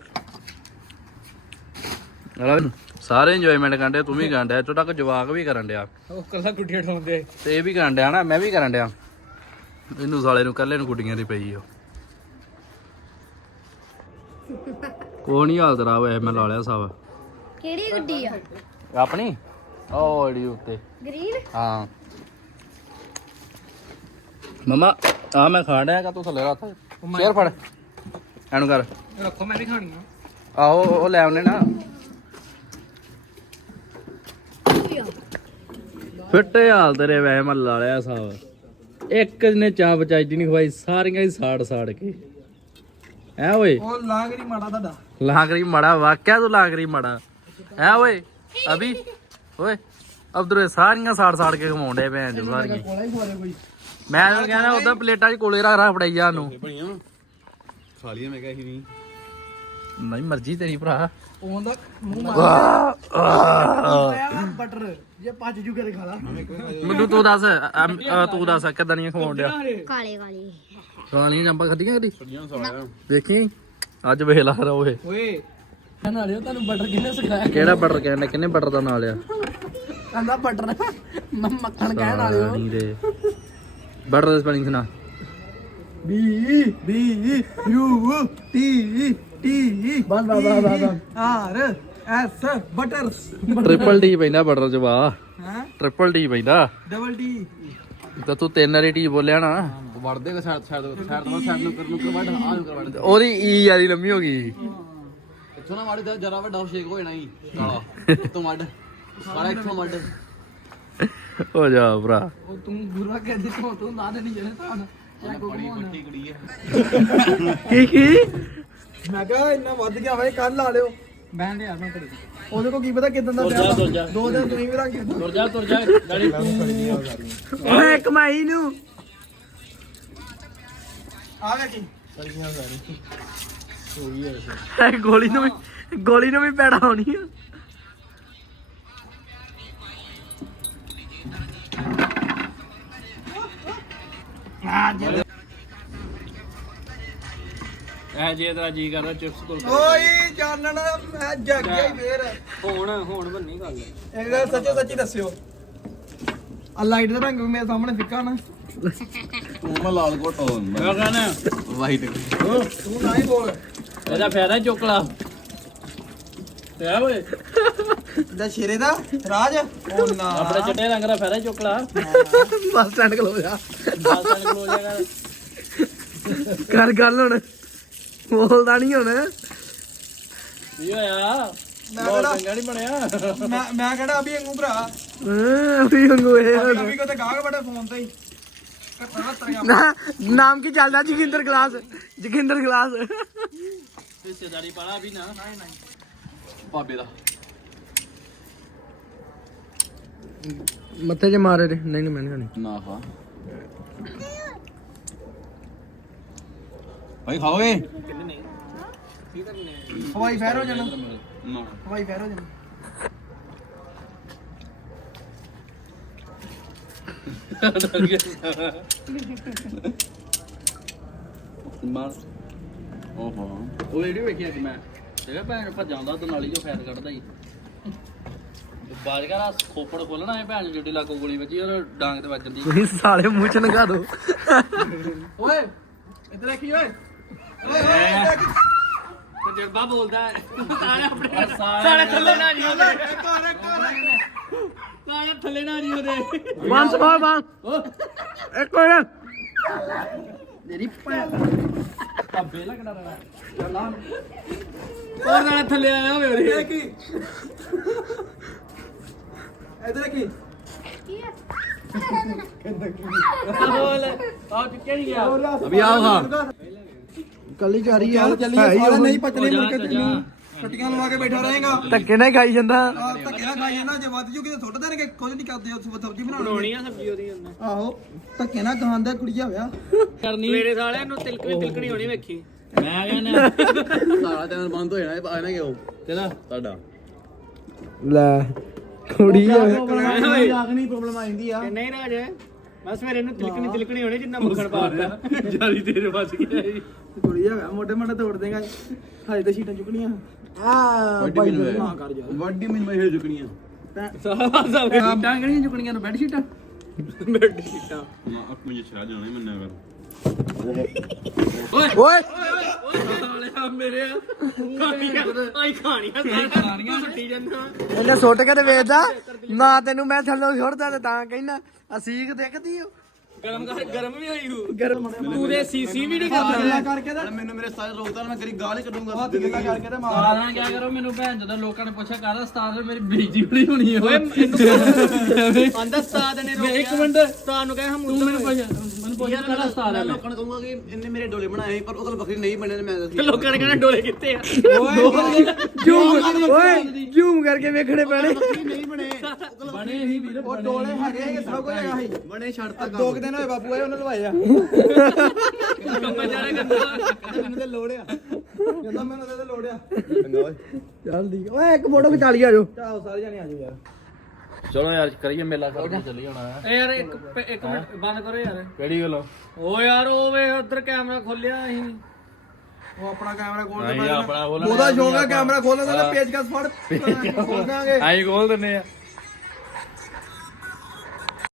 A: ਸਾਰੇ ਇੰਜੋਇਮੈਂਟ ਕਰਨ ਡਿਆ ਤੂੰ ਵੀ ਕਰਨ ਡਿਆ ਇੱਥੋਂ ਤੱਕ ਜਵਾਕ ਵੀ ਕਰਨ ਡਿਆ
B: ਉਹ ਕੱਲਾ ਗੁੱਡੀਆਂ ਠਾਉਂਦੇ
A: ਤੇ ਇਹ ਵੀ ਕਰਨ ਡਿਆ ਨਾ ਮੈਂ ਵੀ ਕਰਨ ਡਿਆ ਇਹਨੂੰ ਸਾਲੇ ਨੂੰ ਕੱਲੇ ਨੂੰ ਗੁੱਡੀਆਂ ਦੀ ਪਈ ਓ ਕੋਈ ਨਹੀਂ ਹਾਲਤ ਖਰਾਬ ਹੋਇਆ ਮੈਂ ਲਾ ਲਿਆ ਸਭ
E: ਕਿਹੜੀ ਗੱਡੀ ਆ
A: ਆਪਣੀ ਉਹ ਜਿਹੜੀ ਉੱਤੇ
E: ਗ੍ਰੀਨ
A: ਹਾਂ ਮਮਾ ਆ ਮੈਂ ਖਾਣ ਡਿਆ ਕਾ ਤੂੰ ਥੱਲੇ ਰੱਖ ਚੇਅਰ ਫੜ ਐਨੂੰ ਕਰ
B: ਰੱਖੋ ਮੈਂ ਵੀ ਖਾਣੀ ਆ
A: ਆਹੋ ਉਹ ਲੈ ਆਉਨੇ ਨਾ ਫਿੱਟੇ ਹਾਲ ਤੇਰੇ ਵੈ ਮੈਂ ਲਾ ਲਿਆ ਸਾਬ ਇੱਕ ਨੇ ਚਾਹ ਬਚਾਈ ਨਹੀਂ ਖਵਾਈ ਸਾਰੀਆਂ ਹੀ ਸਾੜ ਕੇ ਐ ਓਏ
B: ਉਹ ਲਾਂਗਰੀ ਮਾੜਾ ਤੁਹਾਡਾ
A: ਲਾਂਗਰੀ ਮੜਾ ਵਾਕਿਆ ਤੂੰ ਲਾਂਗਰੀ ਮੜਾ ਐ ਓਏ ਅਭੀ ਓਏ ਅਬਦੁਰੇ ਸਾਰੀਆਂ ਸਾੜ ਕੇ ਖਵਾਉਂਦੇ ਭੈਣ ਜੋ ਸਾਰੀਆਂ
B: ਕੋਲਾ ਹੀ ਖਵਾਰੇ ਕੋਈ
A: ਮੈਂ ਤਾਂ ਕਹਿੰਦਾ ਉਦਾਂ ਪਲੇਟਾਂ 'ਚ ਕੋਲੇ ਰੱਖ ਫੜਾਈ ਜਾ ਨੂੰ
D: ਬਣੀਆਂ ਖਾ ਲਈਆਂ ਮੈਂ ਕਿਹਾ ਹੀ ਨਹੀਂ
A: ਨਹੀਂ ਮਰਜ਼ੀ ਤੇਰੀ ਭਰਾ
B: ਉਹਦਾ ਮੂੰਹ ਮਾਰ ਬਟਰ ਜੇ ਭੱਜ ਜੂ ਕੇ ਖਾ ਲਾ
A: ਮੈਨੂੰ ਤੂੰ ਦੱਸ ਕਿੱਦਾਂ ਦੀਆਂ ਖਵਾਉਣ ਡਿਆ
E: ਕਾਲੇ ਕਾਲੇ
A: ਖਾਣੀਆਂ ਜੰਪਾਂ ਖਾਧੀਆਂ ਕਦੀ
D: ਸੜੀਆਂ ਸਾਲਿਆ
A: ਵੇਖੀ ਅੱਜ ਵੇਖ ਲਾ ਓਏ
B: ਓਏ ਨਾਲੇ ਤੁਹਾਨੂੰ ਬਟਰ ਕਿਹਨੇ ਸਿਖਾਇਆ
A: ਕਿਹੜਾ ਬਟਰ ਕਹਿੰਦਾ ਕਿੰਨੇ ਬਟਰ ਦਾ ਨਾਂ ਲਿਆ
B: ਕਹਿੰਦਾ ਬਟਰ ਮੈਂ ਮੱਖਣ ਕਹਿਣ ਵਾਲਿਓ
A: ਨਹੀਂ ਦੇ ਬਟਰ ਦਾ ਸਪੈਲਿੰਗ ਸੁਣਾ
B: ਬੀ ਯੂ ਟੀ ਬਸ R S butters
A: triple D ਪੈਂਦਾ ਬਟਰ ਚ ਵਾ
B: ਹਾਂ
A: ਟ੍ਰਿਪਲ ਡੀ ਪੈਂਦਾ
B: ਡਬਲ ਟੀ
A: ਤਾਂ ਤੂੰ ਤਿੰਨ ਵਾਰੀ ਟੀ ਬੋਲਿਆ ਨਾ
D: ਵੜਦੇ ਸਾਈਡ ਨੂੰ ਕਰਵਾੜ ਆ ਨੂੰ ਕਰਵਾੜ
A: ਉਹਦੀ ਈ ਵਾਲੀ ਲੰਮੀ ਹੋ ਗਈ
D: ਇੱਥੋਂ ਨਾ ਵਾੜੀ ਜਰਾ ਵੱਡਾ ਸ਼ੇਕ ਹੋ ਜਾਣਾ ਹੀ ਕਾਲਾ ਉੱਤੋਂ ਵੱਡ ਸਾਰਾ ਇੱਥੋਂ ਵੱਡ
A: ਹੋ ਜਾ ਭਰਾ
B: ਉਹ ਤੂੰ ਗੁਰਾ ਕਹਿੰਦੇ ਤੂੰ ਨਾ ਦੇਣੀ ਜਿਹੜੇ ਤਾਂ
D: ਬੜੀ ਵੱਡੀ ਕੁੜੀ ਹੈ
A: ਕੀ
B: ਮੈਂ ਕਿਹਾ ਇੰਨਾ ਵੱਧ ਗਿਆ ਵਾ ਕੱਲ ਲਾ ਲਿਓ ਬੈਂਡ ਯਾਰ ਮੈਂ ਕਰੀ ਉਹਦੇ ਕੋ ਕੀ ਪਤਾ ਕਿਦਾਂ ਦਾ ਪਿਆ ਦੋ ਦਿਨ ਤੁਸੀਂ ਵੀ ਰੱਖ
A: ਤੁਰ ਜਾ ਗਾੜੀ
B: ਓਏ ਕਮਾਈ ਨੂੰ ਆ ਗਿਆ ਕੀ
A: ਗੋਲੀ ਨੂੰ ਵੀ ਪੈੜਾ ਹੋਣੀ ਆ ਐ ਜੇ ਤੇਰਾ ਜੀ ਕਰਦਾ ਚਿਪਸ ਕੋਲ
B: ਓਏ ਚਾਨਣ ਮੈਂ ਜੱਗ ਗਿਆ ਹੀ ਫੇਰ
C: ਹੁਣ ਬੰਨੀ ਗੱਲ
B: ਇੱਕ ਗੱਲ ਸੱਚੋ ਸੱਚੀ ਦੱਸਿਓ ਆ ਲਾਈਟ ਦਾ ਰੰਗ ਵੀ ਮੇਰੇ ਸਾਹਮਣੇ ਫਿੱਕਾ ਨਾ
D: ਤੂੰ ਮੈਂ ਲਾਲ ਘੋਟਾ ਹੁੰਦਾ
A: ਮੈਂ ਕਹਿੰਦਾ
D: ਵਾਈਟ
B: ਤੂੰ ਨਾ ਹੀ ਬੋਲ
A: ਇਹਦਾ ਫਾਇਦਾ ਚੁੱਕ ਲਾ ਤੇ ਆ ਓਏ
B: ਦਾ ਸ਼ੇਰੇ ਦਾ ਰਾਜ ਉਹ ਨਾ
A: ਆਪਣੇ ਚਿੱਟੇ ਰੰਗ ਦਾ ਫਾਇਦਾ ਚੁੱਕ ਲਾ
B: ਬੱਸ ਸਟੈਂਡ ਖਲੋ ਜਾ
A: ਬਾਲ ਸਾਲ ਕਲੋ ਜਾਏਗਾ
B: ਕਰ ਗੱਲ ਹੁਣ ਬੋਲਦਾ ਨਹੀਂ ਹੁਣ
A: ਕੀ ਹੋਇਆ
B: ਮੈਂ
A: ਬਹੁਤ
B: ਕਿਹੜਾ
A: ਚੰਗਾ ਨਹੀਂ ਬਣਿਆ
B: ਮੈਂ ਕਿਹੜਾ ਅਭੀ ਵਾਂਗੂ ਭਰਾ
F: ਅਭੀ ਵਾਂਗੂ ਇਹ
B: ਅਭੀ ਕੋ ਤੇ ਗਾਹਕ ਬੜੇ ਫੋਨ ਤੇ ਹੀ ਕੱਟਣਾ ਤਰੀਆਂ
F: ਨਾ ਨਾਮ ਕੀ ਚੱਲਦਾ ਜੋਗਿੰਦਰ ਕਲਾਸ
A: ਰਿਸ਼ਤੇਦਾਰੀ ਪਾਲਾ ਵੀ ਨਾ
D: ਬਾਬੇ ਦਾ
F: ਮੱਥੇ 'ਚ ਮਾਰੇ ਰੇ ਨਹੀਂ ਮੈਂ ਨਹੀਂ ਖਾਣੀ
D: ਨਾ ਖਾ ਭਾਈ ਖਾਓਗੇ
B: ਹਵਾਈ ਫੈਰ ਹੋ ਜਾਣਾ
D: ਨਾ
B: ਹਵਾਈ ਫੈਰ ਹੋ ਜਾਣਾ
D: ਮਾਰ ਓਹੋ
A: ਉਹ ਵੀਡੀਓ ਵੇਖੀ ਅੱਜ ਮੈਂ ਦੇਖਿਆ ਭੈਣ ਭੱਜ ਆਉਂਦਾ ਤੇ ਨਾਲੀ ਚੋਂ ਫੈਰ ਕੱਢਦਾ ਹੀ ਬਾਜ ਕਰਾ ਖੋਪੜ ਖੋਲਣਾ ਹੈ ਭੈਣ ਜੁੱਡੀ ਲਾਗੋ ਗੋਲੀ ਵੱਜੀ ਔਰ ਡਾਂਗ ਤੇ ਵੱਜ ਜਾਂਦੀ
F: ਤੁਸੀਂ ਸਾਲੇ ਮੂੰਹ 'ਚ ਲਗਾ ਦੋ
B: ਓਏ ਇੱਧਰ ਦੇਖੀ ਓਏ
A: ਤਜਰਬਾ ਬੋਲਦਾ ਸਾਰੇ ਆਪਣੇ ਸਾਰੇ ਥੱਲੇ ਨਾ ਜੀ ਉਹਦੇ ਸਾਰੇ ਥੱਲੇ ਨਾ ਜੀ ਉਹਦੇ
F: ਵੰਸ ਮੋਰ ਵਨ ਇੱਕ ਮਿੰਟ
A: ਮੇਰੀ ਪੱਬੇ ਲੱਗਣਾ ਰਹਿਣਾ ਚੱਲਾਂ ਹੋਰ ਨਾਲ ਥੱਲੇ ਆਇਆ ਹੋਵੇ ਉਹਦੇ
B: ਇਹ ਕੀ ਇੱਧਰ ਕੀ
A: ਬੋਲ ਆ ਚੁੱਕਿਆ ਨਹੀਂ ਗਿਆ
D: ਅਭੀ ਆਓ ਖਾ
F: ਕੱਲੀ ਚਾਰੀ ਆ
B: ਚੱਲੀ ਸਾਲਾ ਨਹੀਂ ਪਚਣੀ ਮੁੜ ਕੇ ਤੈਨੂੰ ਛੁੱਟੀਆਂ ਲਵਾ ਕੇ ਬੈਠਾ ਰਹੇਗਾ
F: ਧੱਕੇ ਨਾਲ ਖਾਈ ਜਾਂਦਾ
B: ਆ ਧੱਕੇ ਨਾਲ ਖਾਈ ਜਾਂਦਾ ਜੇ ਵੱਧ ਜੂਗੀ ਤਾਂ ਸੁੱਟ ਦੇਣਗੇ ਕੁਝ ਨਹੀਂ ਕਰਦੇ ਉਸ ਸਬਜ਼ੀ ਬਣਾਉਣੀ
A: ਆ ਸਬਜ਼ੀ ਉਹਦੀ ਉਹਨੇ
B: ਆਹੋ ਧੱਕੇ ਨਾਲ ਖਾਂਦਾ ਕੁੜੀਆ ਹੋਇਆ
A: ਕਰਨੀ
C: ਮੇਰੇ ਸਾਲਿਆਂ ਨੂੰ ਤਿਲਕਣੀ ਹੋਣੀ ਵੇਖੀ
A: ਮੈਂ ਕਹਿੰਦਾ
D: ਸਾਰਾ ਟਾਈਮ ਬੰਦ ਹੋ ਜਾਣਾ ਇਹ ਆਣਾ ਕਿਉਂ
A: ਕਿਹਦਾ
D: ਤੁਹਾਡਾ
F: ਲੈ ਕੁੜੀ
B: ਲਾਗਣੀ ਪ੍ਰੋਬਲਮ ਆ ਜਾਂਦੀ ਆ
C: ਨਹੀਂ ਰਾਜ ਮੈਂ ਸਵੇਰੇ ਨੂੰ ਤਿਲਕਣੀ ਹੋਣੀ ਜਿੰਨਾ ਮੱਖਣ ਪਾਤਾ
A: ਜਾਰੀ ਤੇਰੇ ਵੱਜ ਗਿਆ ਜੀ
B: ਕੁੜੀ ਹੈਗਾ ਮੋਟੇ ਮੋਟੇ ਤੋੜ ਦੇਗਾ ਹਜੇ ਤਾਂ ਸ਼ੀਟਾਂ ਚੁੱਕਣੀਆਂ ਆ
D: ਵੱਡੀ
B: ਭਾਈ
D: ਮੈਨੂੰ
B: ਨਾ ਕਰ ਜਾ
D: ਵੱਡੀ ਮੈਨੂੰ ਇਹ ਝੁਕਣੀਆਂ
A: ਸ਼ੀਟਾਂ ਕਿਹੜੀਆਂ ਚੁੱਕਣੀਆਂ ਨੂੰ ਬੈੱਡ ਸ਼ੀਟਾਂ
C: ਬੈੱਡ ਸ਼ੀਟਾਂ
D: ਨਾ ਅੱਖ ਮੈਨੂੰ ਛੜਾ ਜਾਣਾ ਮੰਨਿਆ ਕਰ
F: ਓਏ
A: ਸਾਲਿਆ ਮੇਰੇ
C: ਆਈ ਖਾਣੀਆਂ ਸਾਰੀਆਂ ਸੁੱਟੀ ਜਾਂਦਾ
F: ਇਹਨੇ ਸੁੱਟ ਕੇ ਤੇ ਵੇਚਦਾ ਨਾ ਤੈਨੂੰ ਮੈਂ ਥੱਲੋਂ ਛੁੱਟਦਾ ਤੇ ਤਾਂ ਕਹਿਣਾ ਅਸੀਕ ਦੇਖਦੀ ਓ
C: ਗਰਮ ਵੀ ਹੋਈ ਹੂੰ ਤੂੰ ਦੇ ਸੀਸੀ ਵੀ ਨਹੀਂ ਕਰਦਾ
B: ਕਰਕੇ ਤਾਂ
D: ਮੈਨੂੰ ਮੇਰੇ ਸਾਰੇ ਰੋਕਦਾ ਮੈਂ ਕਰੀ ਗਾਲ ਹੀ ਕੱਢੂੰਗਾ
B: ਹੱਥ ਗਿੱਲਾ ਕਰਕੇ ਤੇ ਮਾਰ
A: ਸਾਰਾ ਕਿਆ ਕਰੋ ਮੈਨੂੰ ਭੈਣ ਜਦੋਂ ਲੋਕਾਂ ਨੇ ਪੁੱਛਿਆ ਕਰ ਉਸਤਾਦ ਮੇਰੀ ਬੇਇੱਜ਼ਤੀ ਬੜੀ ਹੋਣੀ ਹੈ ਓਏ
C: ਆਂਦਾ ਉਸਤਾਦ ਨੇ ਰੋਕਿਆ
A: ਇੱਕ ਮਿੰਟ
C: ਉਸਤਾਦ ਨੂੰ ਕਹੇ ਹਮ
A: ਤੂੰ ਮੈਨੂੰ ਪੁੱਛ ਕਿਹੜਾ ਉਸਤਾਦ ਹੈ
D: ਲੋਕਾਂ ਨੂੰ ਕਹੂੰਗਾ ਕਿ ਇਹਨੇ ਮੇਰੇ ਡੋਲੇ ਬਣਾਏ ਸੀ ਪਰ ਉਹ ਗੱਲ ਵੱਖਰੀ ਨਹੀਂ ਬਣੇ ਨੇ ਮੈਂ ਦੱਸੀ
C: ਲੋਕਾਂ ਨੇ ਕਹਿਣਾ ਡੋਲੇ ਕਿੱਥੇ ਆ
F: ਜ਼ੂਮ ਕਰਕੇ ਵੇਖਣੇ ਪੈਣੇ
B: ਨਹੀਂ ਬਣੇ
A: ਬਣੇ ਹੀ ਵੀਰ
B: ਉਹ ਡੋਲੇ ਹੈਗੇ ਸੀ, ਸਭ ਕੁਝ ਹੈਗਾ ਸੀ
D: ਬਣੇ ਛੱਡ ਤਾ
B: ਦੋ ਕੁ ਦਿਨ ਹੋਏ ਬਾਪੂ ਆਏ ਉਹਨਾਂ ਲਵਾਏ ਆ
C: ਕੰਮਾ ਜਾਣਾ ਕਰਦਾ
B: ਮੈਨੂੰ ਤੇ ਲੋੜ ਆ ਕਹਿੰਦਾ ਮੈਨੂੰ ਤੇ ਲੋੜ ਆ
F: ਚੱਲ ਠੀਕ ਓਏ ਇੱਕ ਫੋਟੋ ਖਿਚਾ ਲਈ ਆਜੋ
B: ਚਾਹੋ ਸਾਰੇ ਜਾਣੇ ਆ ਜਾਓ ਯਾਰ
A: ਚਲੋ ਯਾਰ ਕਰੀਏ ਮੇਲਾ ਖਤਮ ਚੱਲੀ ਹੋਣਾ ਹੈ
C: ਏ ਯਾਰ ਇੱਕ ਮਿੰਟ ਬੰਦ ਕਰੋ ਯਾਰ
A: ਕਿਹੜੀ ਗੱਲ
C: ਓ ਯਾਰ ਉਹ ਵੇ ਉਧਰ ਕੈਮਰਾ ਖੋਲਿਆ ਅਸੀਂ
B: ਉਹ ਆਪਣਾ ਕੈਮਰਾ ਖੋਲ
A: ਨਹੀਂ
B: ਕੇ
A: ਆਪਣਾ ਖੋਲਣਾ
B: ਉਹਦਾ ਸ਼ੌਂਕ ਆ ਕੈਮਰਾ ਖੋਲਣ ਦਾ ਪੇਜ ਕਸ ਫੜ ਖੋਲ ਦਾਂਗੇ
A: ਆਈ ਖੋਲ ਦਿੰਨੇ ਆ